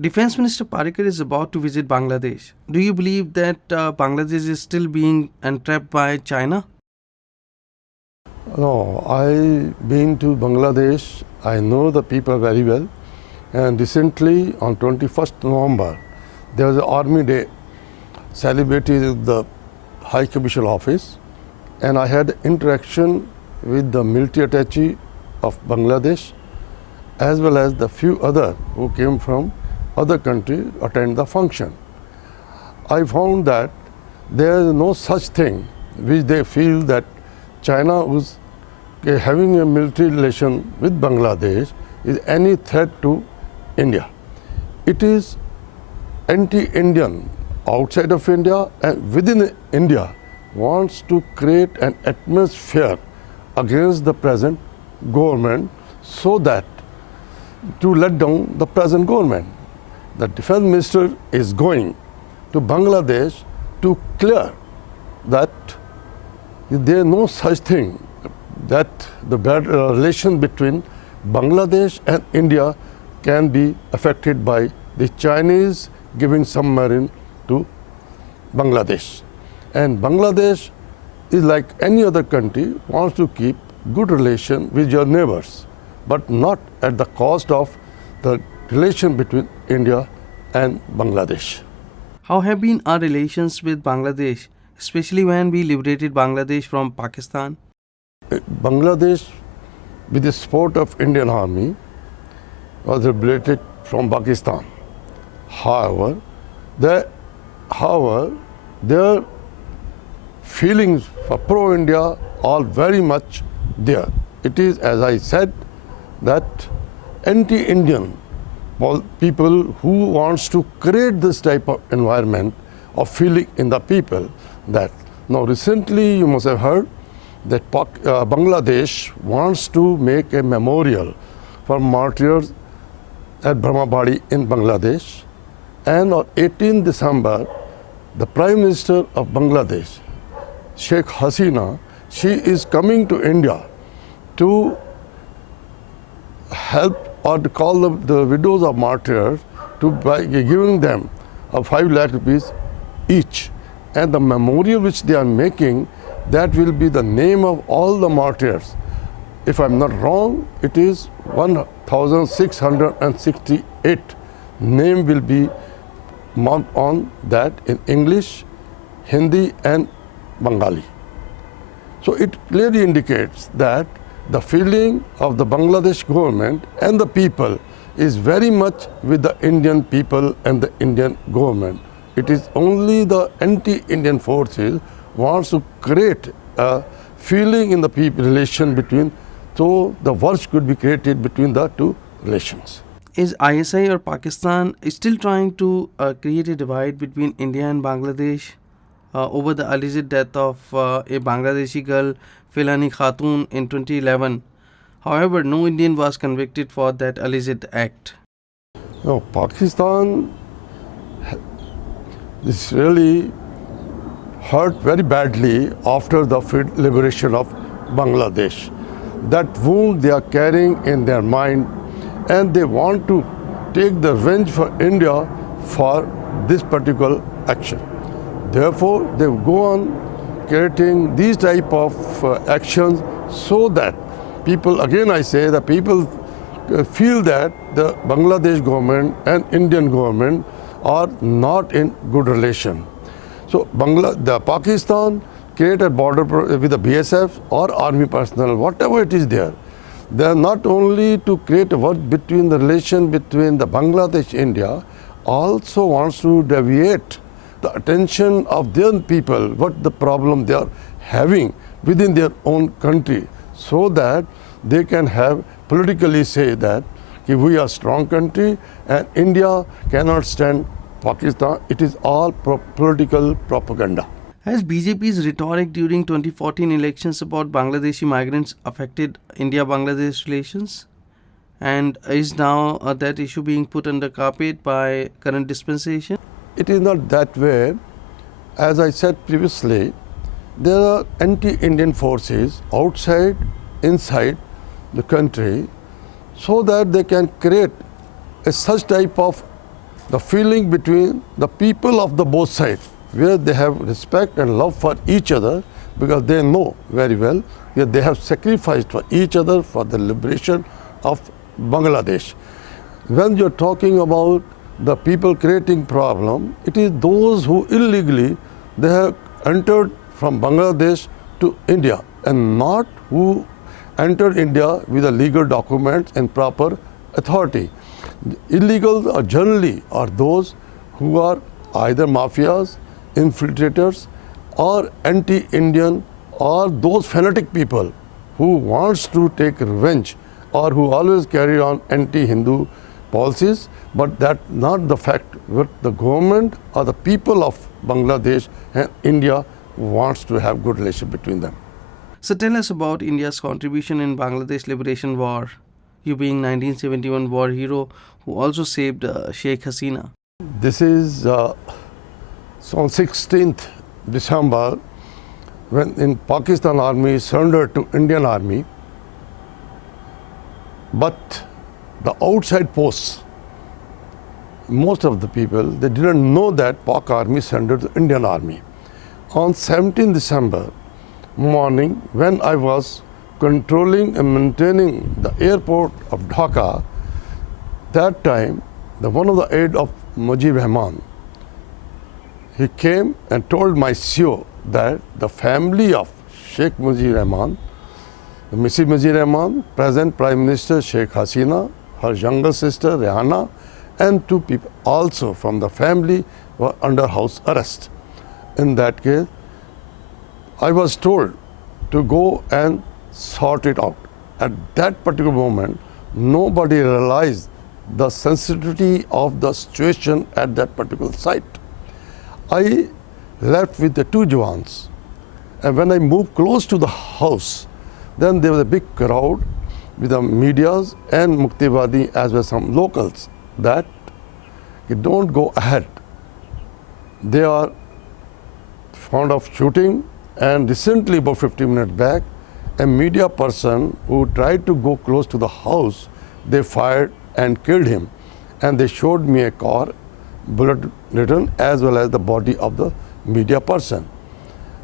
Defence Minister Parrikar is about to visit Bangladesh. Do you believe that Bangladesh is still being entrapped by China? No, I've been to Bangladesh. I know the people very well. And recently, on 21st November, there was an Army Day celebrated at the High Commission office. And I had interaction with the military attaché of Bangladesh, as well as the few other who came from other countries attend the function. I found that there is no such thing which they feel that China was having a military relation with Bangladesh is any threat to India. It is anti-Indian outside of India and within India wants to create an atmosphere against the present government so that to let down the present government. The Defence Minister is going to Bangladesh to clear that there is no such thing that the bad relation between Bangladesh and India can be affected by the Chinese giving submarine to Bangladesh. And Bangladesh is like any other country, wants to keep good relation with your neighbors, but not at the cost of the relation between India and Bangladesh. How have been our relations with Bangladesh, especially when we liberated Bangladesh from Pakistan? Bangladesh, with the support of Indian Army, was liberated from Pakistan. However, their feelings for pro-India are very much there. It is, as I said, that anti-Indian people who wants to create this type of environment of feeling in the people that now recently you must have heard that Bangladesh wants to make a memorial for martyrs at Brahmabadi in Bangladesh, and on 18 December the Prime Minister of Bangladesh, Sheikh Hasina, she is coming to India to help or to call the widows of martyrs by giving them 5 lakh rupees each. And the memorial which they are making, that will be the name of all the martyrs. If I'm not wrong, it is 1,668 name will be marked on that in English, Hindi and Bengali. So it clearly indicates that the feeling of the Bangladesh government and the people is very much with the Indian people and the Indian government. It is only the anti-Indian forces wants to create a feeling in the people relation between, so the worst could be created between the two relations. Is ISI or Pakistan still trying to create a divide between India and Bangladesh over the alleged death of a Bangladeshi girl, Filani Khatun, in 2011? However, no Indian was convicted for that alleged act. No, Pakistan is really hurt very badly after the liberation of Bangladesh. That wound they are carrying in their mind, and they want to take the revenge for India for this particular action. Therefore, they go on creating these type of actions so that people, again I say, the people feel that the Bangladesh government and Indian government are not in good relation. So the Pakistan create a border with the BSF or army personnel, whatever it is there. They are not only to create a war between the relation between the Bangladesh India, also wants to deviate the attention of their people, what the problem they are having within their own country, so that they can have politically say that we are a strong country and India cannot stand Pakistan. It is all political propaganda. Has BJP's rhetoric during 2014 elections about Bangladeshi migrants affected India-Bangladesh relations? And is now that issue being put under carpet by current dispensation? It is not that way. As I said previously, there are anti-Indian forces outside, inside the country, so that they can create such type of the feeling between the people of the both sides, where they have respect and love for each other, because they know very well that they have sacrificed for each other for the liberation of Bangladesh. When you're talking about the people creating problem, it is those who illegally they have entered from Bangladesh to India, and not who entered India with the legal documents and proper authority. Illegals are generally are those who are either mafias, infiltrators, or anti-Indian, or those fanatic people who wants to take revenge or who always carry on anti-Hindu policies, but that's not the fact. But the government or the people of Bangladesh and India wants to have good relationship between them. So tell us about India's contribution in Bangladesh Liberation War, you being 1971 war hero who also saved Sheikh Hasina. This is on 16th December when in Pakistan army surrendered to Indian army, but the outside posts, most of the people, they didn't know that Pak army surrendered to Indian army. On 17th December morning, when I was controlling and maintaining the airport of Dhaka, that time, one of the aide of Mujib-ur-Rehman, he came and told my CEO that the family of Sheikh Mujibur Rahman, Mrs. Mujibur Rahman, present Prime Minister Sheikh Hasina, her younger sister Rehana, and two people also from the family were under house arrest. In that case, I was told to go and sort it out. At that particular moment, nobody realized the sensitivity of the situation at that particular site. I left with the two Jawans, and when I moved close to the house, then there was a big crowd with the medias and Mukti Vahini as well as some locals that you don't go ahead. They are fond of shooting, and recently about 15 minutes back, a media person who tried to go close to the house, they fired and killed him, and they showed me a car, bullet ridden, as well as the body of the media person.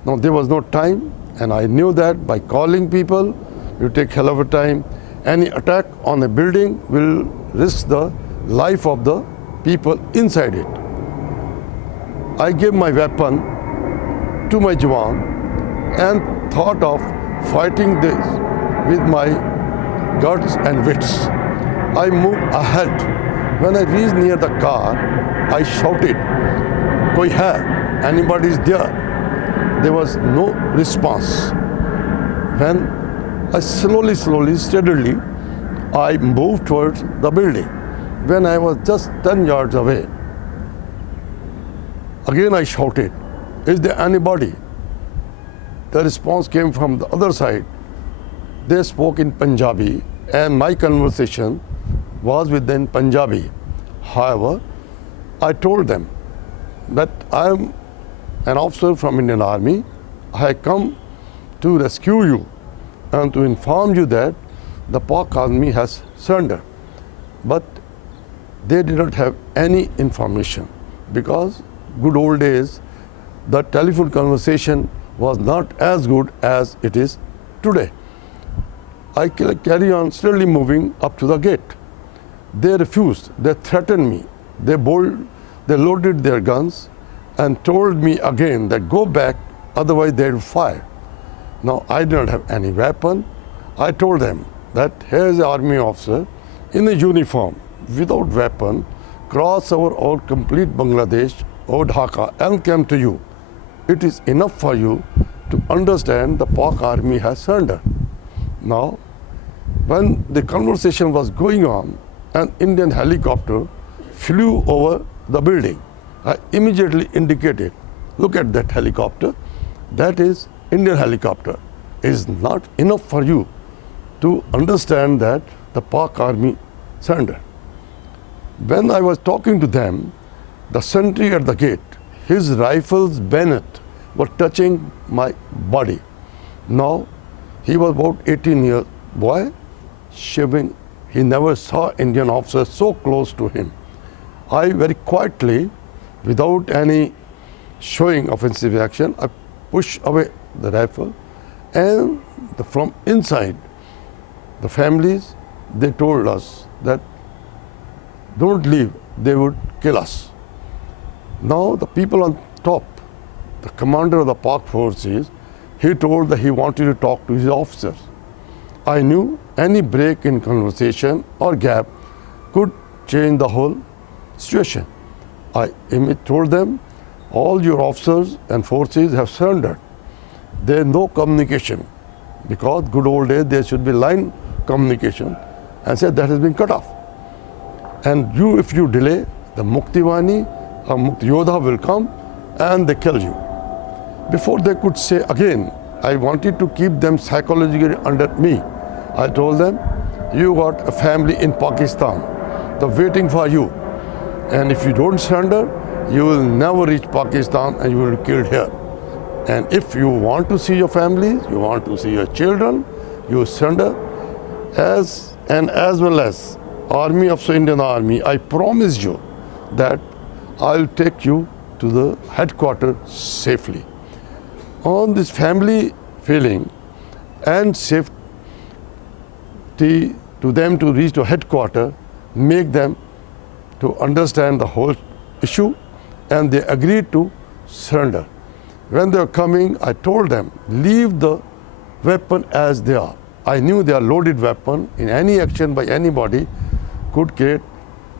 Now there was no time, and I knew that by calling people, you take hell of a time. Any attack on a building will risk the life of the people inside it. I gave my weapon to my Jawan and thought of fighting this with my guts and wits. I moved ahead. When I reached near the car, I shouted, "Koi hai? Anybody is there?" There was no response. When I slowly, steadily, I moved towards the building. When I was just 10 yards away, again I shouted, "Is there anybody?" The response came from the other side. They spoke in Punjabi, and my conversation was with them in Punjabi. However, I told them that I am an officer from Indian Army. I come to rescue you and to inform you that the Pak army has surrendered. But they did not have any information, because good old days, the telephone conversation was not as good as it is today. I carry on steadily moving up to the gate. They refused. They threatened me. They loaded their guns and told me again that go back, otherwise they will fire. Now I did not have any weapon. I told them that here is an army officer in a uniform, without weapon, cross over all complete Bangladesh or Dhaka and came to you. It is enough for you to understand the Pak army has surrendered. Now, when the conversation was going on, an Indian helicopter flew over the building. I immediately indicated, look at that helicopter, that is Indian helicopter. It is not enough for you to understand that the Pak army surrendered. When I was talking to them, the sentry at the gate, his rifle's bayonet were touching my body. Now, he was about 18 years boy, shivering. He never saw Indian officer so close to him. I very quietly, without any showing offensive action, I pushed away the rifle, and from inside, the families, they told us that don't leave, they would kill us. Now the people on top, the commander of the Pak forces, he told that he wanted to talk to his officers. I knew any break in conversation or gap could change the whole situation. I told them, all your officers and forces have surrendered. There is no communication, because good old days there should be line communication, and said that has been cut off. And you, if you delay, the Mukti Vahini or Mukti Yodha will come and they kill you. Before they could say again, I wanted to keep them psychologically under me. I told them, you got a family in Pakistan, they're waiting for you. And if you don't surrender, you will never reach Pakistan and you will be killed here. And if you want to see your families, you want to see your children, you surrender. As well as Army of the Indian Army, I promise you that I'll take you to the headquarters safely. On this family feeling and safety to them to reach to headquarters, make them to understand the whole issue, and they agreed to surrender. When they were coming, I told them, leave the weapon as they are. I knew they are loaded weapon. In any action by anybody could create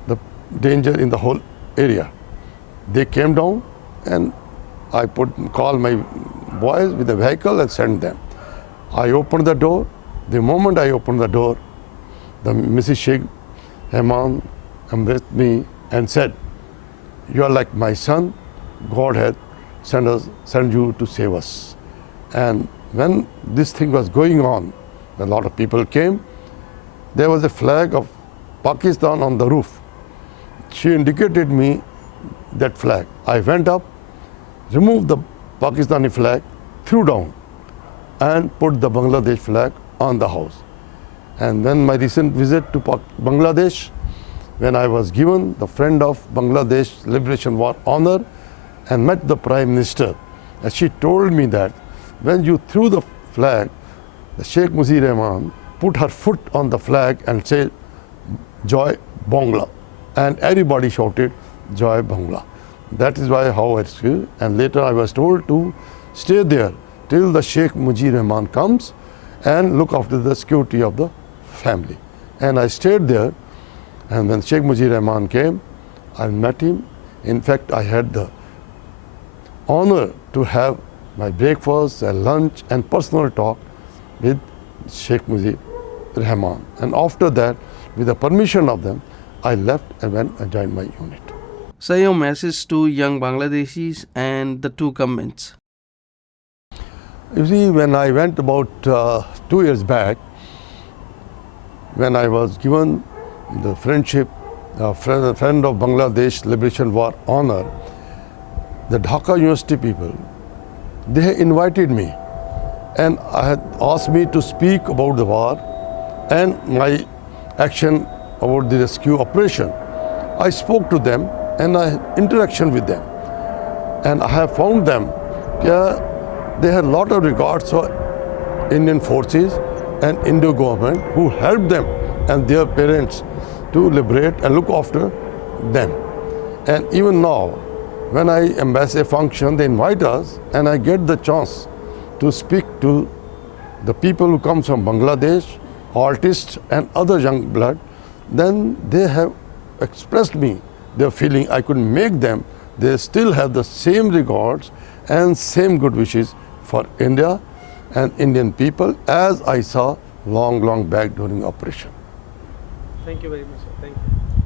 the danger in the whole area. They came down, and I called my boys with the vehicle and sent them. I opened the door. The moment I opened the door, the Mrs. Sheikh Hasina embraced me and said, you are like my son. God had sent you to save us. And when this thing was going on, a lot of people came. There was a flag of Pakistan on the roof. She indicated me that flag. I went up, removed the Pakistani flag, threw down, and put the Bangladesh flag on the house. And when my recent visit to Bangladesh, when I was given the friend of Bangladesh Liberation War honor and met the Prime Minister, and she told me that when you threw the flag, the Sheikh Mujibur Rahman put her foot on the flag and said, Joy Bangla. And everybody shouted, Joy Bangla. That is why how I feel. And later I was told to stay there till the Sheikh Mujibur Rahman comes and look after the security of the family. And I stayed there, and when Sheikh Mujibur Rahman came, I met him. In fact, I had the honor to have my breakfast and lunch and personal talk with Sheikh Mujibur Rahman. And after that, with the permission of them, I left and went and joined my unit. Say your message to young Bangladeshis and the two governments. You see, when I went about 2 years back, when I was given the friend of Bangladesh Liberation War honor, the Dhaka University people, they invited me, and I had asked me to speak about the war and my action about the rescue operation. I spoke to them and I had interaction with them, and I have found them, they had a lot of regards for Indian forces and Indo government who helped them and their parents to liberate and look after them. And even now, when I embassy function, they invite us, and I get the chance to speak to the people who come from Bangladesh, artists and other young blood. Then they have expressed me their feeling. I could make them, they still have the same regards and same good wishes for India and Indian people as I saw long back during operation. Thank you very much, sir. Thank you.